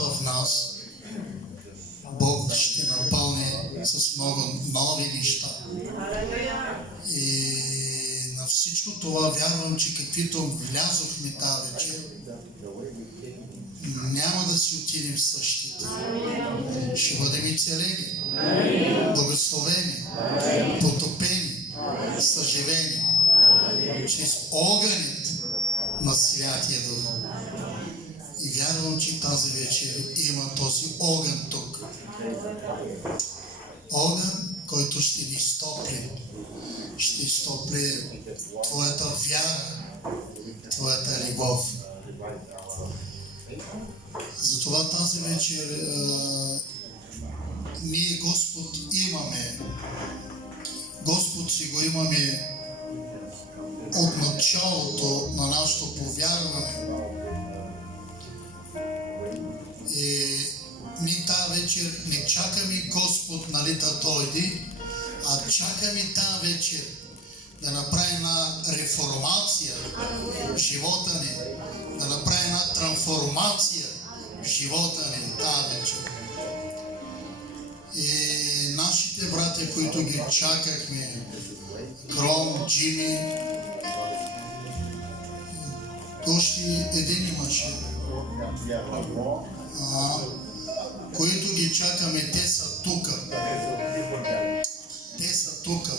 В нас Бог ще напълни с много нови неща. И на всичко това вярвам, че каквито влязохме тази вечер, няма да си отидем същите. Ще бъдем изцелени, благословени, потопени, съживени чрез огънят на Святия Дух. И вярвам, че тази вечер има този огън тук. Огън, който ще ни стопли. Ще стопли твоята вяра, твоята любов. Затова тази вечер ние Господ имаме. Господ си го имаме от началото на нашето повярване. И ние тази вечер не чакаме Господ да дойде, а чакаме тази вечер да направи една реформация в живота ни, да направи една трансформация в живота ни тази вечер. И нашите братя, които ги чакахме, Кром, Джими, още един имаше, които ги чакаме, те са тука. Те са тука.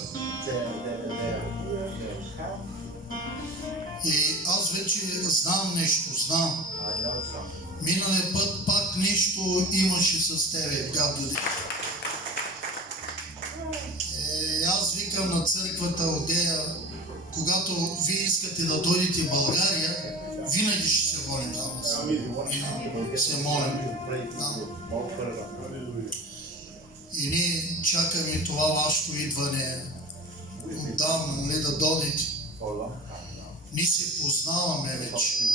И аз вече знам нещо, знам. Миналия път пак нещо имаше с тебе, Габдо. Аз викам на църквата Одея, когато вие искате да дойдете в България, винаги ще се молим за вас. Се молим. И ние чакаме това вашето идване отдавна, да дойдете. Ние се познаваме вече.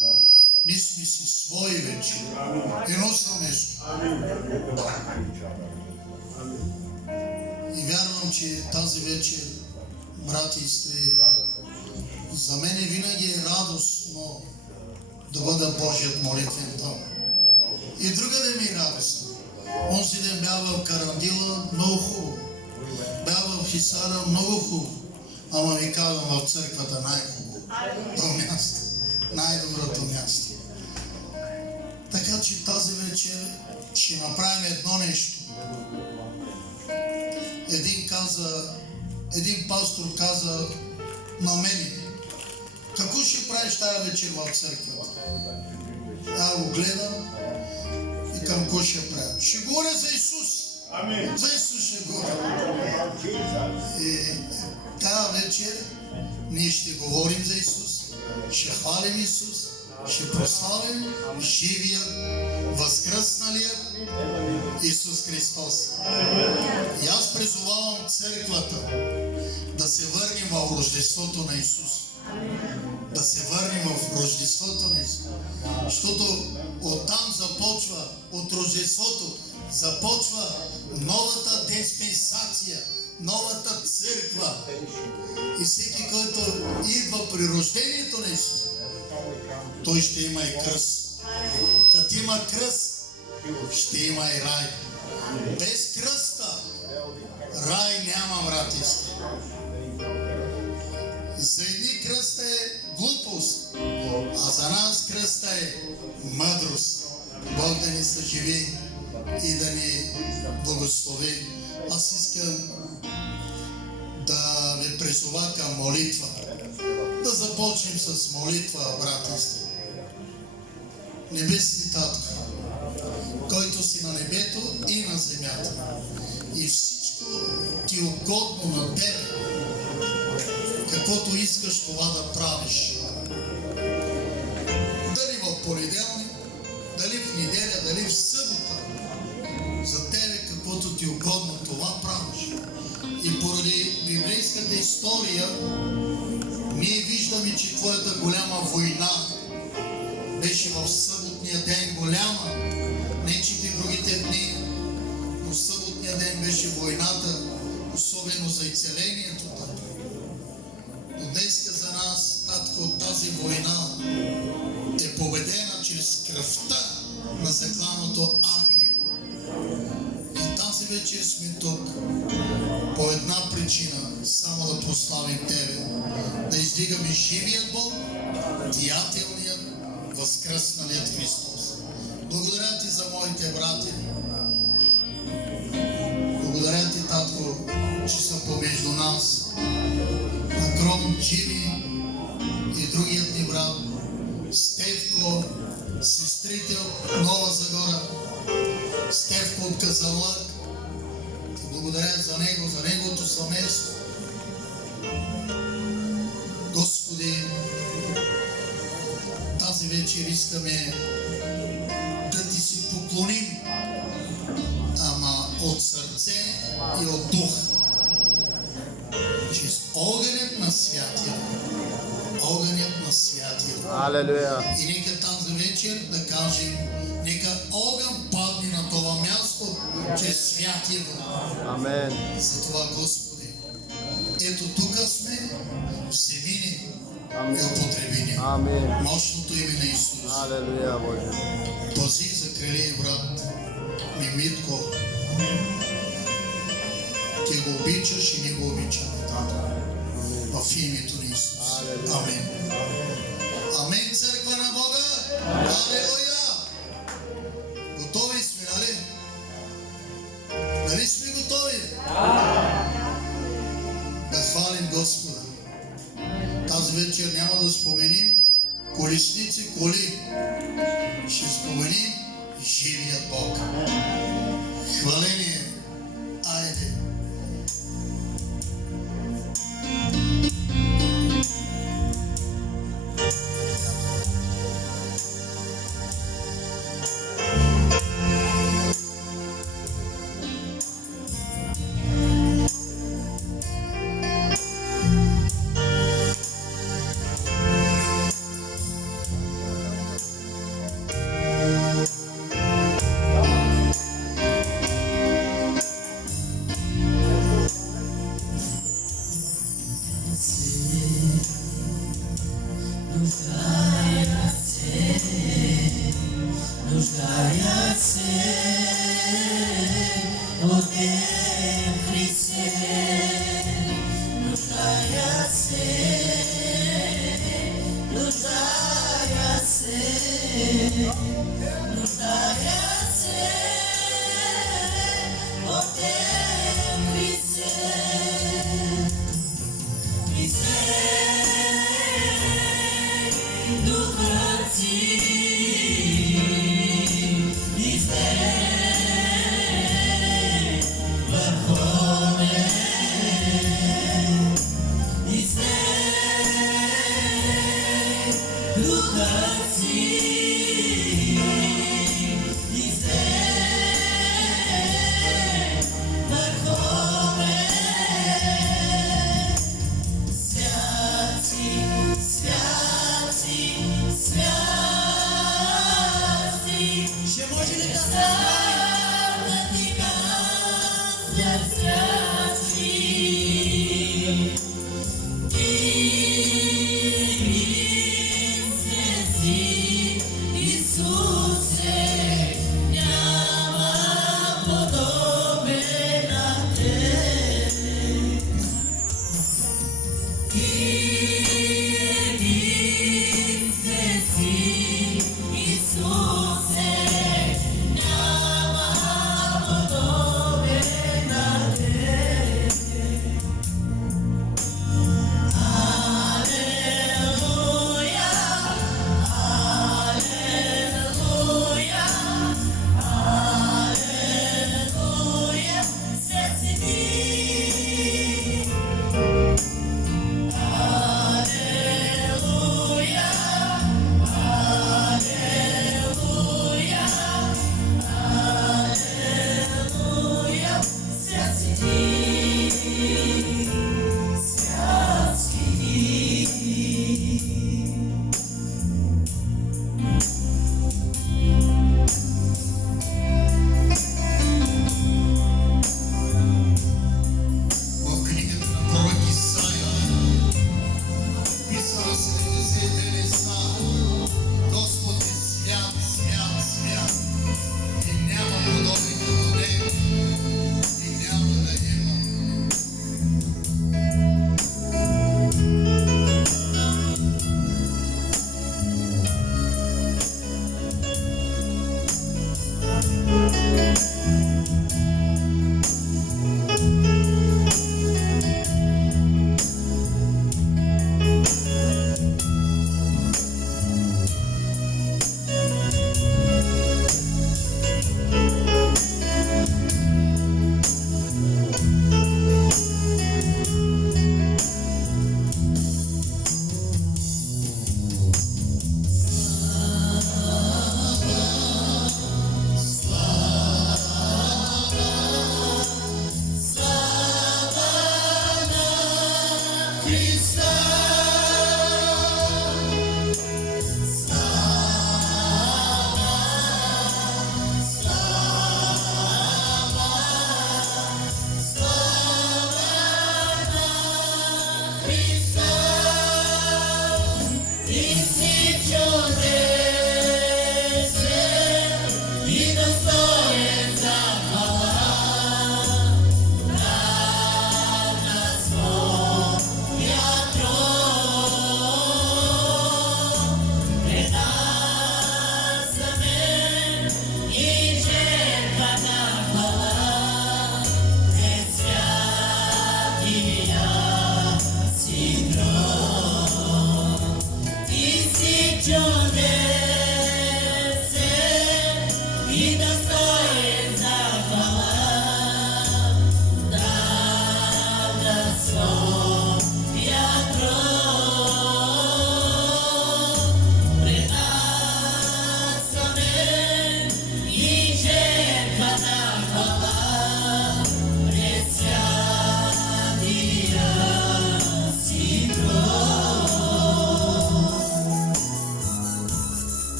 Ние сме си свои вече. Едно са нещо. И вярвам, че тази вечер, брати и сестри, за мен винаги е радостно да бъда Божият молитвен дом. И друга да ми е радостно. Онзи ден бях в Карандила, много хубаво. Бях в Хисара, много хубаво. Ама ви казвам, в църквата най-хубаво място. Най-доброто място. Така че тази вечер ще направим едно нещо. Един пастор каза на мене: какво ще правиш тази вечер в църквата? Аз го гледам и към какво ще правя? Ще говоря за Исус. Амин. За Исус ще говоря. И тази вечер ние ще говорим за Исус, ще хвалим Исус, ще прославим живия, възкръсналия Исус Христос. И аз призовавам църквата да се върнем в Рождеството на Исус. Да се върнем в Рождеството на Исус. Защото оттам започва, от Рождеството започва новата диспенсация, новата църква. И всеки, който идва при рождението на Исус, той ще има и кръст. Като има кръст, ще има и рай. Без кръста рай няма, брати. За едни кръста е глупост, а за нас кръста е мъдрост. Бог да ни съживи и да ни благослови. Аз искам да ви призова към молитва. Да започнем с молитва, брати. Небесни Татко, който си на небето и на земята, и всичко ти е угодно на тебе, каквото искаш това да правиш. Дали в понеделник, дали в неделя, дали в събота, за тебе каквото ти е угодно това правиш. И поради библейската история, ние виждаме, че твоята голяма война беше в съботния ден голяма. Не, че при другите дни, но съботния ден беше войната, особено за изцелението. Но днеска за нас, Татко, тази война е победена чрез кръвта на закланото агне. И тази вечер сме тук по една причина, само да прославим Тебе, да издигаме живият Бог, деятелният, възкръсналият Христос. Благодаря Ти за моите брати. Благодаря Ти, Татко, че са помежду нас. Макрон, Джими и другият ни брат, Стевко, сестрите от Нова Загора, Стевко от Казанлък. Ти благодаря за него, за неговото семейство. Господи, тази вечер искаме да Ти се поклоним, ама от сърце и от дух. Чрез огънят на Святия. Огънят на Святия. Алелуя. И нека тази вечер да кажем, нека огън падне на това място чрез Святия Дух. Амен. Затова, Господи, ето тук сме, вземи ни и употреби ни. Амен. Мощното име на Исус. Алелуя, Боже. Пази за криле, брат Мимитко. Ти го обичаш и ние го обичаме, Тато. В името на Исус. Амин. Амин, църква на Бога. Алелуя. Готови сме, нали? Нали сме готови? Да хвалим Господа. Тази вечер няма да споменим колесници, коли. Ще споменим живият Бог. Хваление. Айде.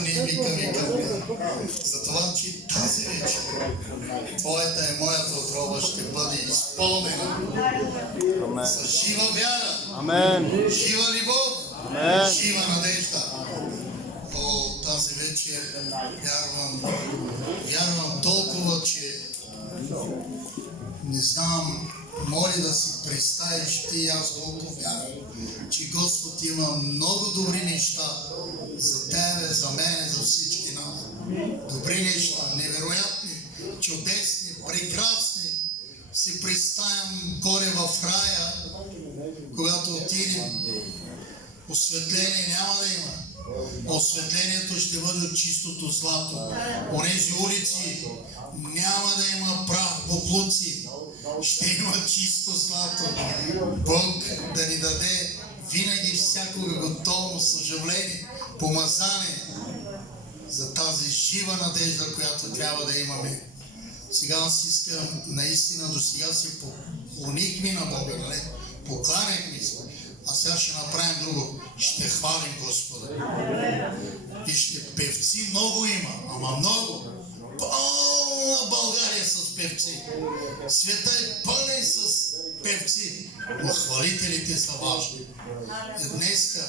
който ние викаме към него. Затова, че тази вечер Твоята и моята отрова ще бъде изпълнена с жива вяра, Амен. жива любов, Амен. жива надежда. О, тази вечер вярвам толкова, че не знам, моля да си представиш ти и аз толкова вярвам, че Господ има много добри неща за тебе, за мене, за всички нас. Добри неща, невероятни, чудесни, прекрасни. Си представям горе в рая, когато отидем, осветление няма да има. Осветлението ще бъде от чистото злато. Онези улици няма да има прах, боклуци. Ще има чисто злато. Бог да ни даде винаги всякога готово съжаление, помазане за тази жива надежда, която трябва да имаме. Сега аз искам наистина, до сега си поклонихме на Бога, нали? Покланяхме се. А сега ще направим друго. Ще хвалим Господа. И ще певци много има, ама много. Пълна България с певци. Света е пълен с певци. Но хвалителите са важни. И днеска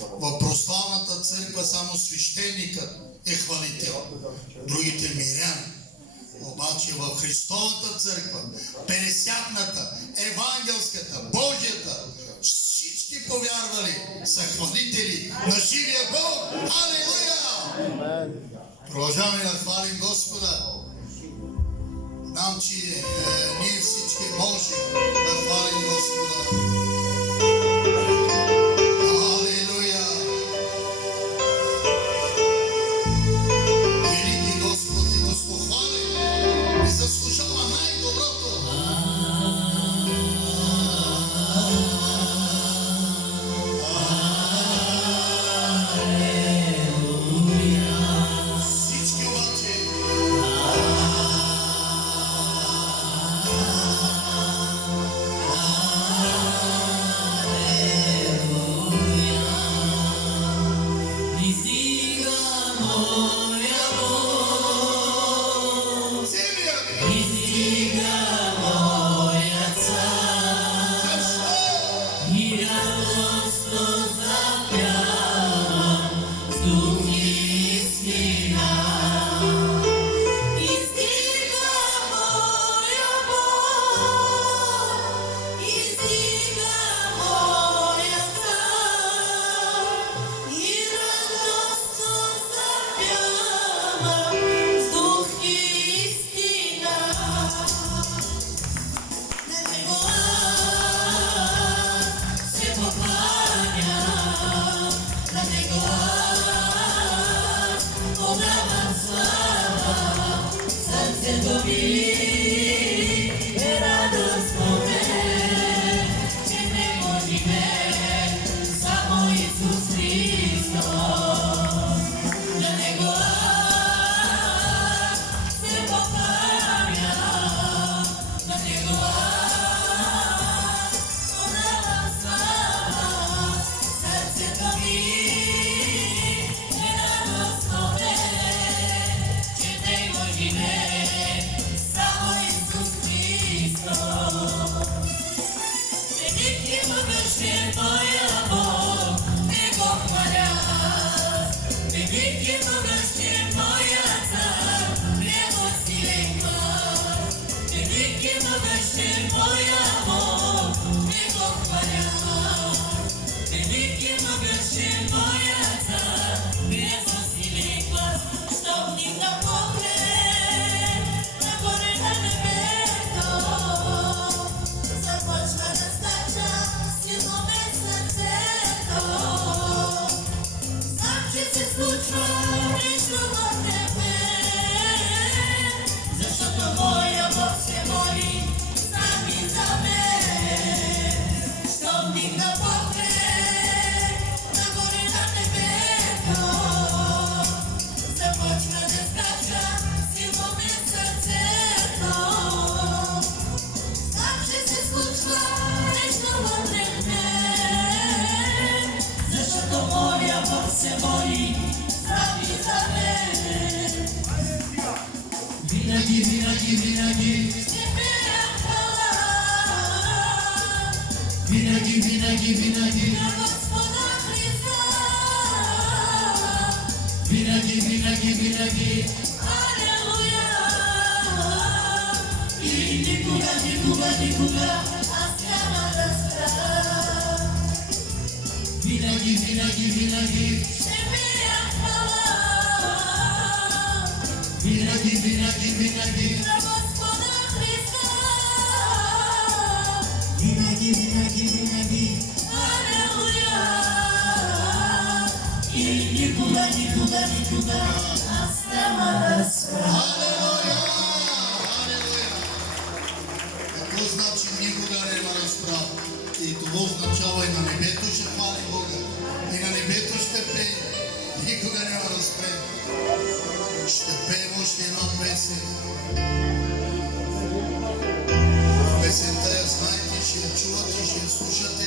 в православната църква само свещеникът е хвалител. Другите миряни. Обаче в Христовата църква, Петдесятната, Евангелската, Божията, всички повярвали са хвалители на живия Бог. Алелуя! Продължаваме да хвалим Господа. Знам, че ние всички можем да хвалим Господа. Алелуя! Велики Господ и достохвален и заслужава най-доброто. Всички обаче Какво значи никога няма разправа? И това означава и на небето ще хвали Бога, и на небето ще пее, никога няма да спре. Ще пеем още една песен. Песента я знаете, ще я чувате, ще я слушате.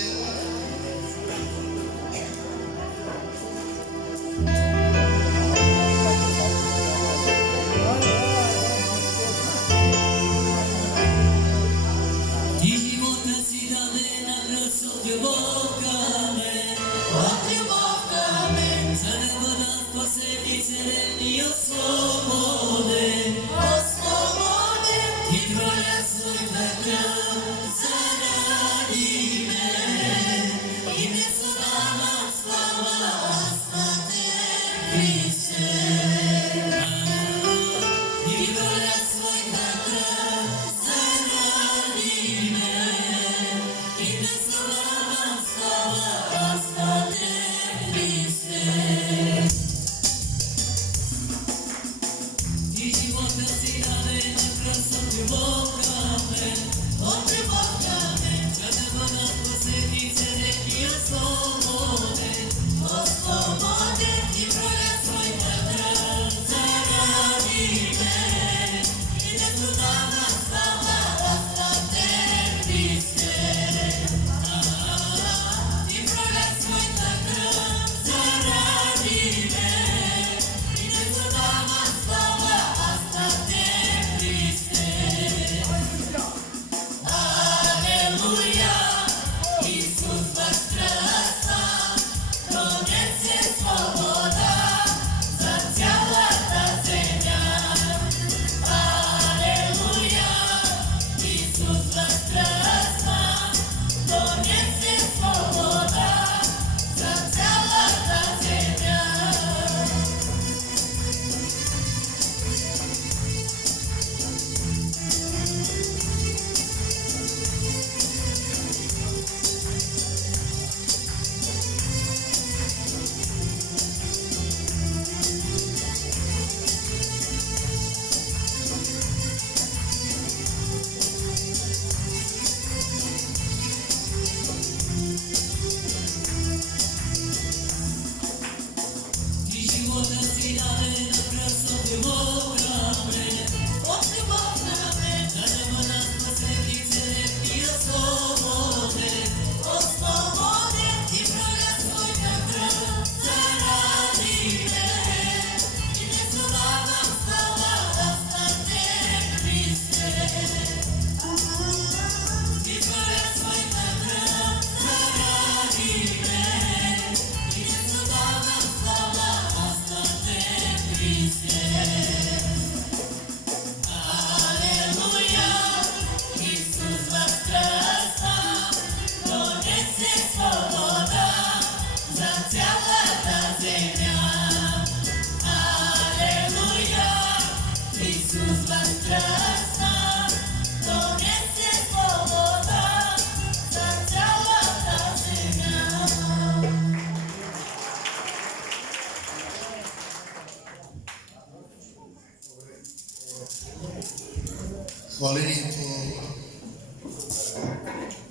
Хвалението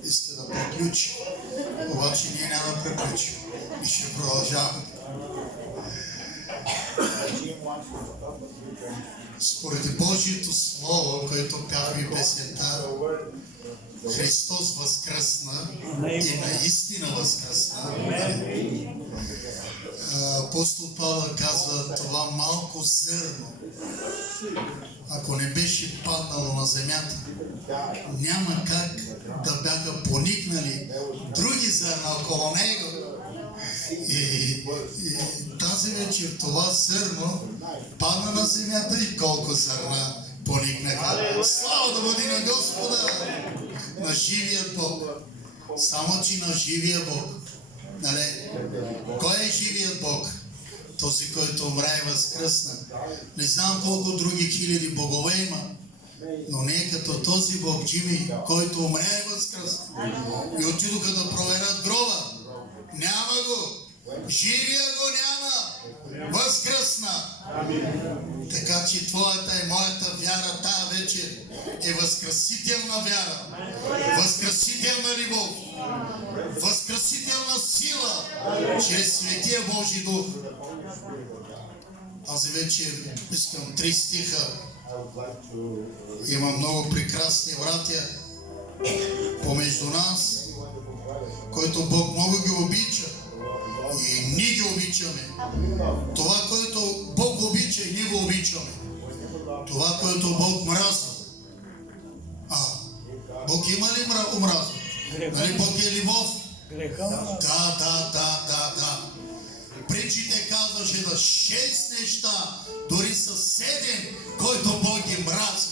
иска да приключи, обаче ние няма да приключим и ще продължаваме. Според Божието Слово, което пява песента, Христос възкръсна и наистина възкръсна. Апостол Павел казва, това малко зърно ако не беше паднало на земята, няма как да бяха поникнали други зърна около него. И тази вечер това зърно падна на земята и колко зърна поникнаха. Слава да бъде на Господа, на живия Бог. Само че на живия Бог. Нали? Кой е живият Бог? Този, който умря и възкръсна. Не знам колко други хиляди богове има, но не е като този Бог, Джими, който умря и възкръсна. И отидоха да проверят гроба. Няма го. Живия го няма. Възкръсна. Така че твоята и моята вяра тая вечер е възкръсителна вяра. Възкръсителна любов. Възкръсителна сила чрез Светия Божий Дух. Тази вечер искам 3 стиха. Има много прекрасни братя помежду нас, който Бог много ги обича и ние ги обичаме. Това, което Бог обича и ние го обичаме. Това, което Бог мразва. Бог има ли омраза? Нали Бог е любов? Да. Притчите казваше да 6 неща, дори с 7, който Бог ги мрази.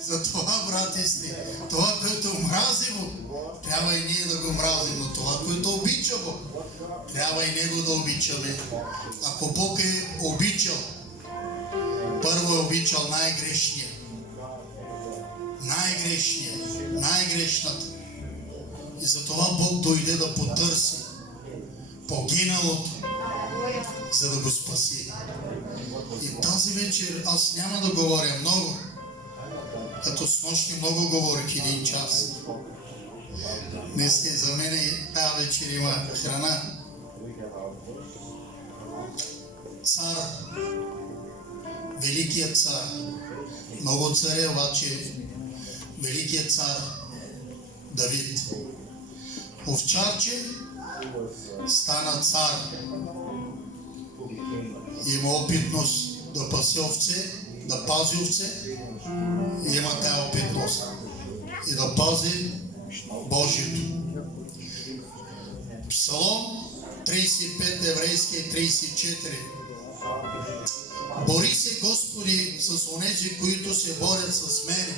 Затова, брати сте, това, което мрази Бог, трябва и ние да го мразим, но това, което обича Бог, трябва и него да обичаме. Ако Бог е обичал, първо е обичал най-грешния. Най-грешната. И затова Бог дойде да потърси погиналото, за да го спаси. И тази вечер аз няма да говоря много, като снощи много говорих 1 час. Днес за мен тази вечер има храна. Цар, великият цар, много царе, обаче великият цар Давид. Овчарче стана цар. Има опитност да паси овце, да пази овце. И има тая опитност и да пази Божието. Псалом 35, еврейски 34. Бори се, Господи, с онези, които се борят с мене.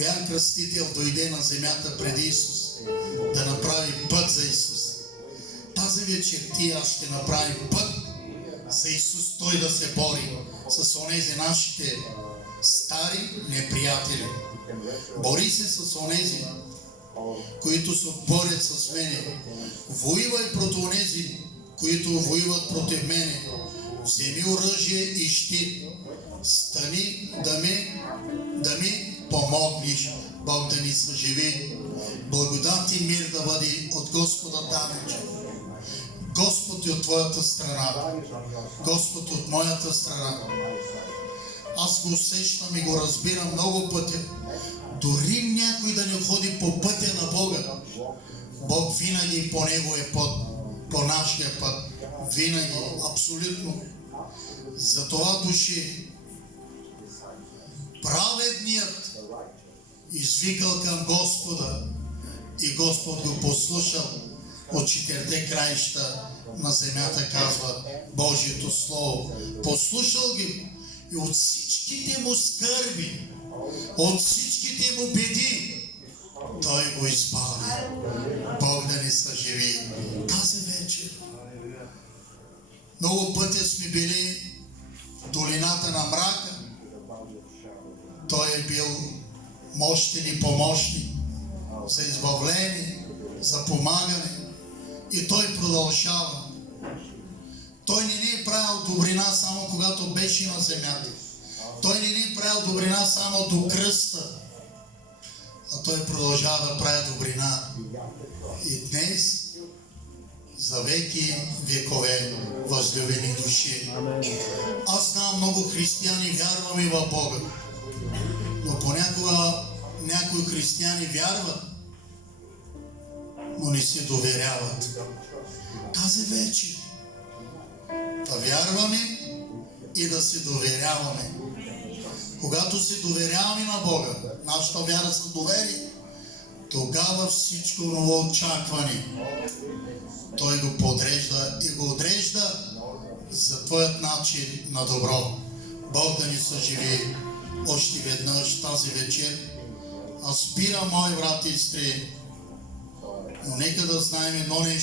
Йоан Кръстител дойде на земята преди Исус да направи път за Исус. Тази вечер ти аз ще направи път за Исус, Той да се бори с онези нашите стари неприятели. Бори се с онези, които се борят с мене. Воювай против онези, които воюват против мене. Вземи оръжие и щит. Стани да ми помогнеш. Бог да ни съживи. Благодат и мир да бъде от Господа Давича. Господ е от твоята страна. Господ от моята страна. Аз го усещам и го разбирам много пъти. Дори някой да не ходи по пътя на Бога, Бог винаги по него е път, по нашия път. Винаги, абсолютно. Затова души, праведният извикал към Господа и Господ го послушал от 4 краища на земята, казва Божието Слово. Послушал ги и от всичките му скърби, от всичките му беди, Той го избави. Бог да ни съживи тази вечер. Много пъти сме били в долината на мрака. Той е бил мощен и помощник за избавление, за помагане. И Той продължава. Той не ни е правил добрина само когато беше на земята. Той не ни е правил добрина само до кръста. А Той продължава да прави добрина. И днес, за веки векове, възлюбени души. Аз знам много християни вярваме в Бога. Но понякога някои християни вярват, но не се доверяват. Тази вечер да вярваме и да се доверяваме. Когато се доверяваме на Бога, нашата вяра с доверие, тогава всичко ново очакване Той го подрежда и го отрежда за Твоят начин на добро. Бог да ни съживи още веднъж тази вечер. Аз спирам, мои брати и сестри, но нека да знаем едно нещо.